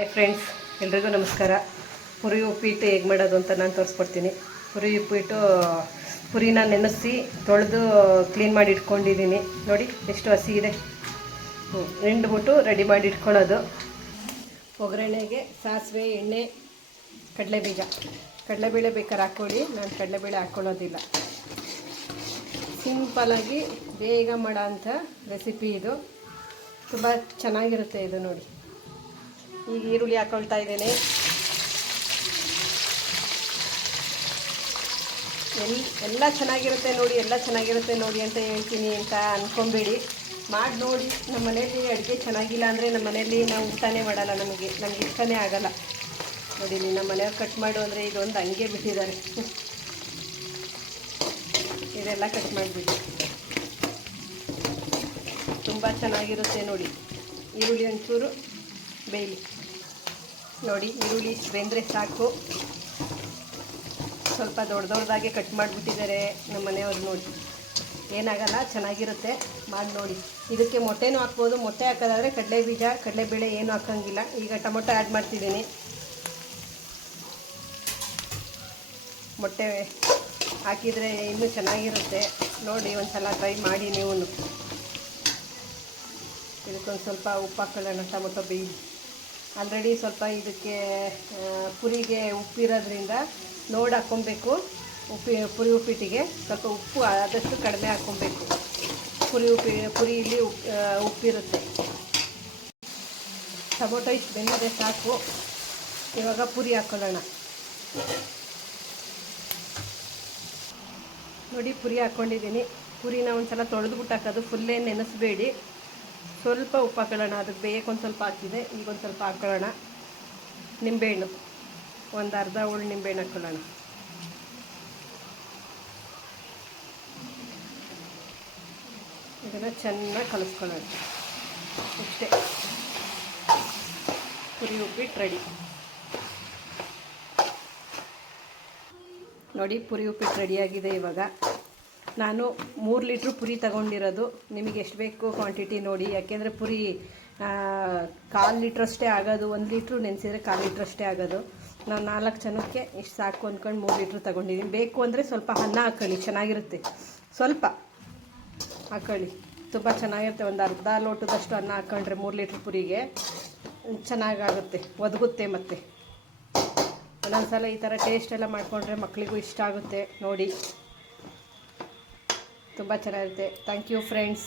Hi friends ಎಲ್ರಿಗೂ ನಮಸ್ಕಾರ. ಪುರಿ ಉಪ್ಪಿಟ್ಟು ಹೇಗೆ ಮಾಡೋದು ಅಂತ ನಾನು ತೋರಿಸ್ಕೊಡ್ತೀನಿ. ಪುರಿ ಉಪ್ಪಿಟ್ಟು, ಪುರಿನ ನೆನೆಸಿ ತೊಳೆದು ಕ್ಲೀನ್ ಮಾಡಿ ಇಟ್ಕೊಂಡಿದ್ದೀನಿ. ನೋಡಿ, ಎಷ್ಟು ಹಸಿ ಇದೆ. ಹ್ಞೂ ಹಿಂಡ್ಬಿಟ್ಟು ರೆಡಿ ಮಾಡಿ ಇಟ್ಕೊಳ್ಳೋದು. ಒಗ್ಗರಣೆಗೆ ಸಾಸಿವೆ, ಎಣ್ಣೆ, ಕಡಲೆಬೀಜ. ಕಡಲೆಬೇಳೆ ಬೇಕಾದ್ರೆ ಹಾಕ್ಕೊಳ್ಳಿ, ನಾನು ಕಡಲೆಬೇಳೆ ಹಾಕ್ಕೊಳ್ಳೋದಿಲ್ಲ. ಸಿಂಪಲಾಗಿ ಬೇಗ ಮಾಡೋ ಅಂಥ ರೆಸಿಪಿ ಇದು. ತುಂಬ ಚೆನ್ನಾಗಿರುತ್ತೆ ಇದು ನೋಡಿ. ಈಗ ಈರುಳ್ಳಿ ಹಾಕೊಳ್ತಾ ಇದ್ದೇನೆ. ಎಲ್, ಎಲ್ಲ ಚೆನ್ನಾಗಿರುತ್ತೆ ನೋಡಿ, ಎಲ್ಲ ಚೆನ್ನಾಗಿರುತ್ತೆ ನೋಡಿ ಅಂತ ಹೇಳ್ತೀನಿ ಅಂತ ಅಂದ್ಕೊಂಬೇಡಿ ಮಾಡಿ ನೋಡಿ, ನಮ್ಮ ಮನೆಯಲ್ಲಿ ಅಡುಗೆ ಚೆನ್ನಾಗಿಲ್ಲ ಅಂದರೆ ನಮ್ಮ ಮನೆಯಲ್ಲಿ ನಾವು ಊಟನೇ ಮಾಡಲ್ಲ ನಮಗೆ, ನಮ್ಗೆ ಇಷ್ಟನೇ ಆಗಲ್ಲ. ನೋಡಿ ನಮ್ಮ ಮನೆಯವ್ರು ಕಟ್ ಮಾಡು ಅಂದರೆ ಇದೊಂದು ಹಂಗೆ ಬಿಟ್ಟಿದ್ದಾರೆ. ಇದೆಲ್ಲ ಕಟ್ ಮಾಡಿಬಿಟ್ಟು ತುಂಬ ಚೆನ್ನಾಗಿರುತ್ತೆ ನೋಡಿ. ಈರುಳ್ಳಿ ಒಂಚೂರು ಬೇಯಲಿ ನೋಡಿ, ಈರುಳ್ಳಿ ಬೆಂದರೆ ಸಾಕು. ಸ್ವಲ್ಪ ದೊಡ್ಡ ದೊಡ್ಡದಾಗೆ ಕಟ್ ಮಾಡಿಬಿಟ್ಟಿದ್ದಾರೆ ನಮ್ಮ ಮನೆಯವ್ರು ನೋಡಿ. ಏನಾಗಲ್ಲ, ಚೆನ್ನಾಗಿರುತ್ತೆ. ಮಾಡಿ ನೋಡಿ. ಇದಕ್ಕೆ ಮೊಟ್ಟೆನೂ ಹಾಕ್ಬೋದು. ಮೊಟ್ಟೆ ಹಾಕೋದಾದರೆ ಕಡಲೆ ಬೀಜ ಕಡಲೆಬೇಳೆ ಏನೂ ಹಾಕೋಂಗಿಲ್ಲ. ಈಗ ಟೊಮೊಟೊ ಆ್ಯಡ್ ಮಾಡ್ತಿದ್ದೀನಿ. ಮೊಟ್ಟೆ ಹಾಕಿದರೆ ಇನ್ನೂ ಚೆನ್ನಾಗಿರುತ್ತೆ. ನೋಡಿ ಒಂದು ಸಲ ಟ್ರೈ ಮಾಡಿ ನೀವು ಇದಕ್ಕೊಂದು ಸ್ವಲ್ಪ ಉಪ್ಪು ಹಾಕೊಳ್ಳೋಣ, ಟೊಮೊಟೊ ಬೇಯಿ ಆಲ್ರೆಡಿ ಸ್ವಲ್ಪ ಇದಕ್ಕೆ ಪುರಿಗೆ ಉಪ್ಪಿರೋದ್ರಿಂದ ನೋಡಿ ಹಾಕ್ಕೊಬೇಕು. ಉಪ್ಪಿ, ಪುರಿ ಉಪ್ಪಿಟ್ಟಿಗೆ ಸ್ವಲ್ಪ ಉಪ್ಪು ಆದಷ್ಟು ಕಡಿಮೆ ಹಾಕ್ಕೊಬೇಕು. ಪುರಿ ಉಪ್ಪಿ ಉಪ್ಪು ಉಪ್ಪಿರುತ್ತೆ. ಟೊಮೊಟೊ ಇಷ್ಟು ಬೆಂದಿದೆ ಸಾಕು. ಇವಾಗ ಪುರಿ ಹಾಕ್ಕೊಳ್ಳೋಣ ನೋಡಿ, ಪುರಿ ಹಾಕ್ಕೊಂಡಿದ್ದೀನಿ. ಪುರಿನ ಒಂದು ಸಲ ತೊಳೆದ್ಬಿಟ್ಟು ಹಾಕೋದು ಫುಲ್ಲೇ ನೆನೆಸ್ಬೇಡಿ. ಸ್ವಲ್ಪ ಉಪ್ಪು ಹಾಕೊಳ್ಳೋಣ ಅದಕ್ಕೆ ಬೇಯಕ್ಕೆ ಸ್ವಲ್ಪ ಹಾಕಿದೆ. ಈಗ ಒಂದು ಸ್ವಲ್ಪ ಹಾಕ್ಕೊಳ್ಳೋಣ ನಿಂಬೆಹಣ್ಣು. ಒಂದು ಅರ್ಧ ಉಳ್ಳು ನಿಂಬೆಹಣ್ಣು ಹಾಕ್ಕೊಳ್ಳೋಣ ಇದನ್ನು ಚೆನ್ನಾಗಿ ಕಲಿಸ್ಕೊಳ್ಳೋಣ. ಇಷ್ಟೇ. ಪುರಿ ಉಪ್ಪಿಟ್ಟು ರೆಡಿ ನೋಡಿ ಪುರಿ ಉಪ್ಪಿಟ್ಟು ರೆಡಿಯಾಗಿದೆ ಇವಾಗ. ನಾನು ಮೂರು ಲೀಟ್ರ್ ಪುರಿ ತಗೊಂಡಿರೋದು. ನಿಮಗೆ ಎಷ್ಟು ಬೇಕು ಕ್ವಾಂಟಿಟಿ ನೋಡಿ. ಯಾಕೆಂದರೆ ಪುರಿ ಕಾಲು ಲೀಟ್ರಷ್ಟೇ ಆಗೋದು, ಒಂದು ಲೀಟ್ರು ನೆನೆಸಿದರೆ ಕಾಲು ಲೀಟ್ರಷ್ಟೇ ಆಗೋದು. ನಾನು ನಾಲ್ಕು ಜನಕ್ಕೆ ಇಷ್ಟು ಸಾಕು ಅಂದ್ಕೊಂಡು ಮೂರು ಲೀಟ್ರ್ ತಗೊಂಡಿದ್ದೀನಿ ಬೇಕು ಅಂದರೆ ಸ್ವಲ್ಪ ಅನ್ನ ಹಾಕ್ಕೊಳ್ಳಿ ಚೆನ್ನಾಗಿರುತ್ತೆ. ಸ್ವಲ್ಪ ಹಾಕ್ಕೊಳ್ಳಿ ತುಂಬ ಚೆನ್ನಾಗಿರುತ್ತೆ. ಒಂದು ಅರ್ಧ ಲೋಟದಷ್ಟು ಅನ್ನ ಹಾಕ್ಕೊಂಡ್ರೆ ಮೂರು ಲೀಟ್ರ್ ಪುರಿಗೆ ಚೆನ್ನಾಗಾಗುತ್ತೆ, ಒದಗುತ್ತೆ ಮತ್ತೆ. ಒಂದೊಂದು ಸಲ ಈ ಥರ ಟೇಸ್ಟ್ ಎಲ್ಲ ಮಾಡಿಕೊಂಡ್ರೆ ಮಕ್ಕಳಿಗೂ ಇಷ್ಟ ಆಗುತ್ತೆ. ನೋಡಿ. ತುಂಬ ಚೆನ್ನಾಗಿರುತ್ತೆ. Thank you friends